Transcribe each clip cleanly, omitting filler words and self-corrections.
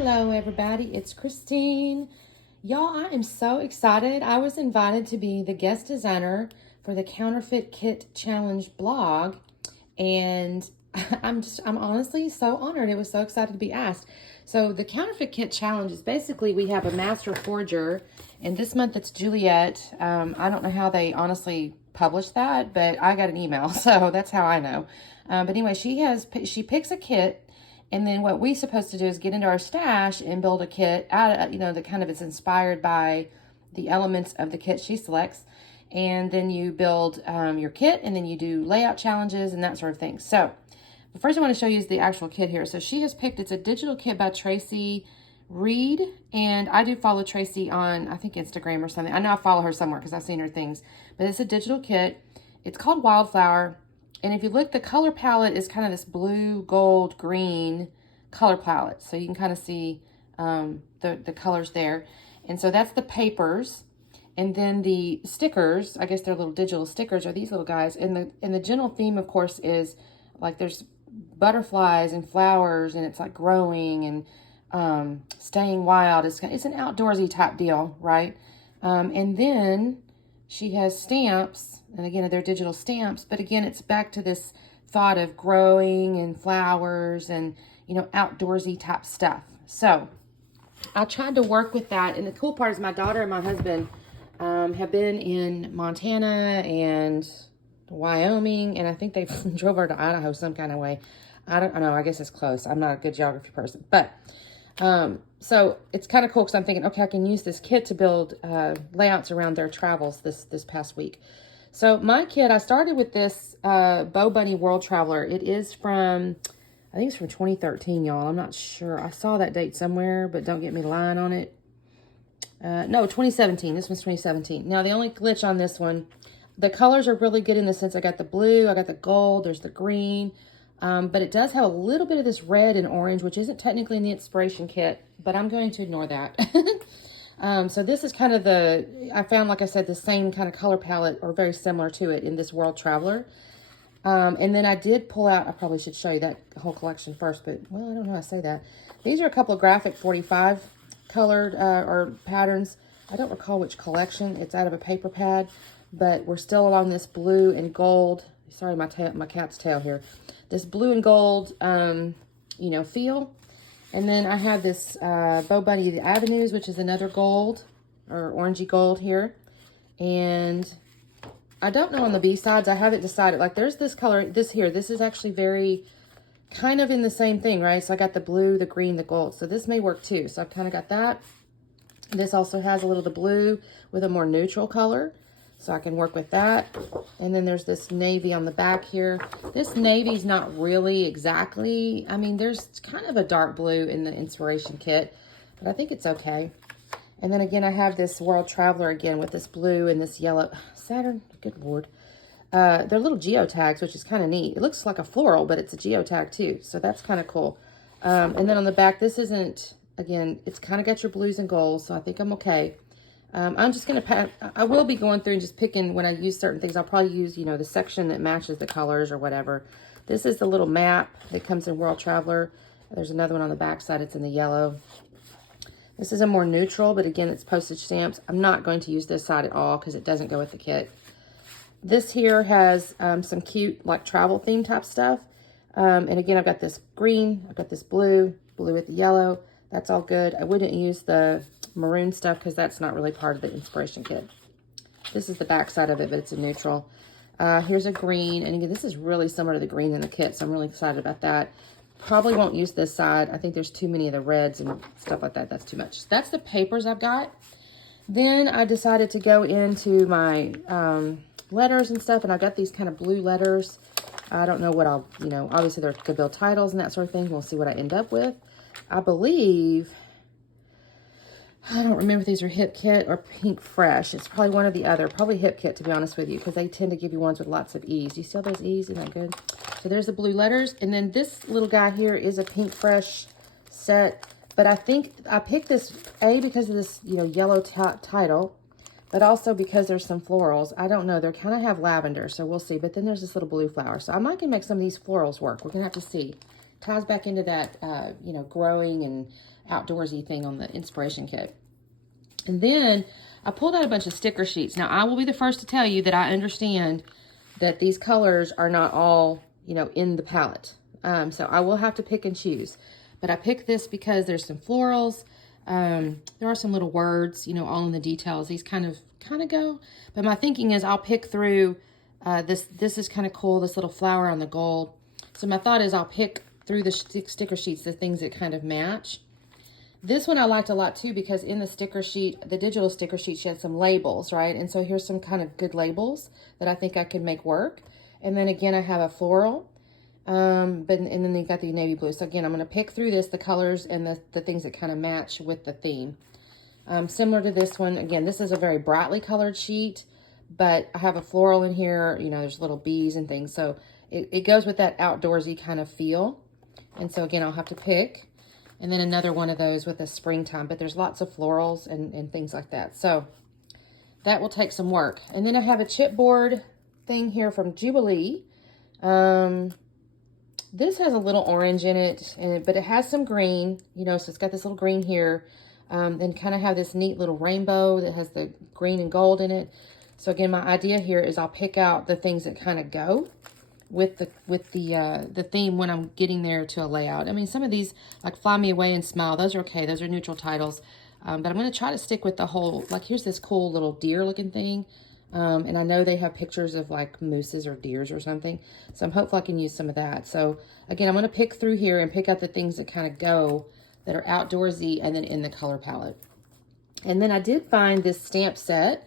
Hello everybody, it's Christine. Y'all, I am so excited. I was invited to be the guest designer for the Counterfeit Kit Challenge blog, and I'm honestly so honored. It was so excited to be asked. So the Counterfeit Kit Challenge is basically, we have a master forger, and this month it's Juliet. I don't know how they honestly published that, but I got an email, so that's how I know. But anyway, she picks a kit. And then what we're supposed to do is get into our stash and build a kit out of, that kind of is inspired by the elements of the kit she selects. And then you build your kit, and then you do layout challenges and that sort of thing. So the first I want to show you is the actual kit here. So she has picked, it's a digital kit by Tracy Reed. And I do follow Tracy on, I think, Instagram or something. I know I follow her somewhere because I've seen her things. But it's a digital kit. It's called Wildflower. And if you look, the color palette is kind of this blue, gold, green color palette. So you can kind of see the colors there. And so that's the papers. And then the stickers, I guess they're little digital stickers, are these little guys. And the general theme, of course, is like there's butterflies and flowers, and it's like growing and staying wild. It's an outdoorsy type deal, right? And then she has stamps, and again, they're digital stamps, but again, it's back to this thought of growing and flowers and, outdoorsy type stuff. So I tried to work with that, and the cool part is my daughter and my husband have been in Montana and Wyoming, and I think they drove her to Idaho some kind of way. I don't know, I guess it's close. I'm not a good geography person, but so it's kind of cool because I'm thinking, okay, I can use this kit to build layouts around their travels this past week. So my kit, I started with this Bo Bunny World Traveler. It is from, I think it's from 2013, y'all. I'm not sure. I saw that date somewhere, but don't get me lying on it. No, 2017. This one's 2017. Now, the only glitch on this one, the colors are really good in the sense I got the blue, I got the gold, there's the green. But it does have a little bit of this red and orange, which isn't technically in the inspiration kit, but I'm going to ignore that. So this is kind of I found, like I said, the same kind of color palette or very similar to it in this World Traveler. And then I did pull out, I probably should show you that whole collection first, but, well, I don't know how to say that. These are a couple of graphic 45 colored or patterns. I don't recall which collection. It's out of a paper pad, but we're still along this blue and gold. Sorry, my cat's tail here. This blue and gold, feel. And then I have this Bo Bunny the Avenues, which is another gold or orangey gold here. And I don't know on the B-sides. I haven't decided. Like, there's this color, this here. This is actually very kind of in the same thing, right? So I got the blue, the green, the gold. So this may work too. So I've kind of got that. This also has a little of the blue with a more neutral color. So I can work with that. And then there's this navy on the back here. This navy's not really exactly, I mean, there's kind of a dark blue in the inspiration kit, but I think it's okay. And then again, I have this World Traveler again with this blue and this yellow. Saturn, good Lord. They're little geotags, which is kind of neat. It looks like a floral, but it's a geotag too. So that's kind of cool. And then on the back, this isn't, again, it's kind of got your blues and golds, so I think I'm okay. I'm just going to, I will be going through and just picking when I use certain things. I'll probably use, the section that matches the colors or whatever. This is the little map that comes in World Traveler. There's another one on the back side. It's in the yellow. This is a more neutral, but again, it's postage stamps. I'm not going to use this side at all because it doesn't go with the kit. This here has some cute, like, travel theme type stuff. And again, I've got this green. I've got this blue with the yellow. That's all good. I wouldn't use the maroon stuff because that's not really part of the inspiration kit. This is the back side of it, but it's a neutral. Here's a green, and again, this is really similar to the green in the kit, so I'm really excited about that. Probably won't use this side. I think there's too many of the reds and stuff like that. That's too much. That's the papers I've got. Then I decided to go into my letters and stuff, and I got these kind of blue letters. I don't know what I'll, obviously they're to build titles and that sort of thing. We'll see what I end up with. I believe, I don't remember if these are Hip Kit or Pink Fresh. It's probably one or the other. Probably Hip Kit, to be honest with you, because they tend to give you ones with lots of E's. Do you see all those E's? Isn't that good? So there's the blue letters. And then this little guy here is a Pink Fresh set. But I think I picked this, A, because of this, yellow title, but also because there's some florals. I don't know. They kind of have lavender, so we'll see. But then there's this little blue flower. So I might can make some of these florals work. We're going to have to see. ties back into that, you know, growing and outdoorsy thing on the inspiration kit. And then I pulled out a bunch of sticker sheets. Now, I will be the first to tell you that I understand that these colors are not all, you know, in the palette. So I will have to pick and choose. But I picked this because there's some florals. There are some little words, you know, all in the details. These kind of go. But my thinking is I'll pick through this is kind of cool, this little flower on the gold. So my thought is I'll pick through the sticker sheets the things that kind of match. This one I liked a lot too because in the sticker sheet, the digital sticker sheet, she had some labels, right? And so here's some kind of good labels that I think I could make work. And then again, I have a floral. And then you got the navy blue. So again, I'm going to pick through this, the colors and the things that kind of match with the theme. Similar to this one, again, this is a very brightly colored sheet, but I have a floral in here. You know, there's little bees and things. So it goes with that outdoorsy kind of feel. And so again, I'll have to pick. And then another one of those with a springtime, but there's lots of florals and things like that. So that will take some work. And then I have a chipboard thing here from Jubilee. This has a little orange in it, but it has some green, you know, so it's got this little green here. And kind of have this neat little rainbow that has the green and gold in it. So again, my idea here is I'll pick out the things that kind of go with the theme when I'm getting there to a layout. I mean, some of these, like Fly Me Away and Smile, those are okay. Those are neutral titles. But I'm going to try to stick with the whole, like here's this cool little deer looking thing. And I know they have pictures of like mooses or deers or something. So I'm hopeful I can use some of that. So again, I'm going to pick through here and pick out the things that kind of go that are outdoorsy and then in the color palette. And then I did find this stamp set.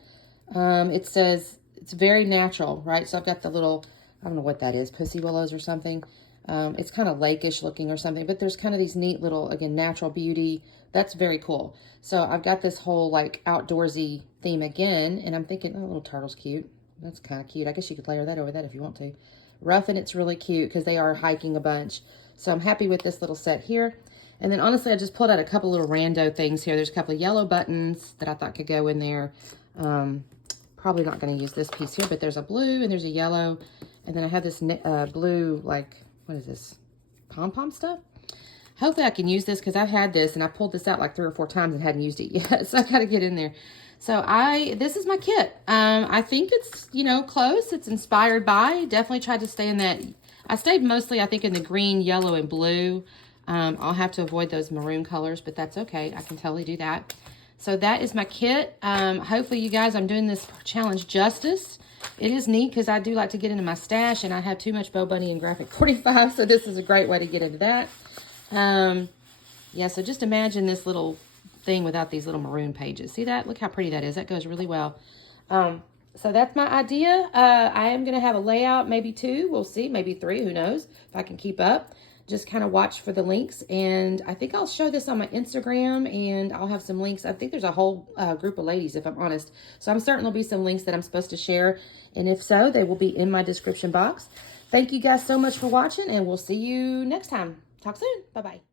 It says it's very natural, right? So I've got the little, I don't know what that is, pussy willows or something. It's kind of lakeish looking or something, but there's kind of these neat little, again, natural beauty. That's very cool. So I've got this whole like outdoorsy theme again, and I'm thinking, oh, little turtle's cute. That's kind of cute. I guess you could layer that over that if you want to. Rough, and it's really cute because they are hiking a bunch. So I'm happy with this little set here. And then honestly, I just pulled out a couple little rando things here. There's a couple of yellow buttons that I thought could go in there. Probably not going to use this piece here, but there's a blue and there's a yellow. And then I have this blue, like, what is this? Pom-pom stuff? Hopefully I can use this because I've had this and I pulled this out like 3 or 4 times and hadn't used it yet. So I got to get in there. So this is my kit. I think it's, you know, close. It's inspired by. Definitely tried to stay in that. I stayed mostly, I think, in the green, yellow, and blue. I'll have to avoid those maroon colors, but that's okay. I can totally do that. So that is my kit. Hopefully you guys, I'm doing this challenge justice. It is neat because I do like to get into my stash and I have too much Bo Bunny and Graphic 45. So this is a great way to get into that. Yeah, so just imagine this little thing without these little maroon pages. See that? Look how pretty that is. That goes really well. So that's my idea. I am going to have a layout, maybe 2. We'll see. Maybe 3. Who knows if I can keep up. Just kind of watch for the links. And I think I'll show this on my Instagram and I'll have some links. I think there's a whole group of ladies, if I'm honest. So I'm certain there'll be some links that I'm supposed to share. And if so, they will be in my description box. Thank you guys so much for watching and we'll see you next time. Talk soon. Bye-bye.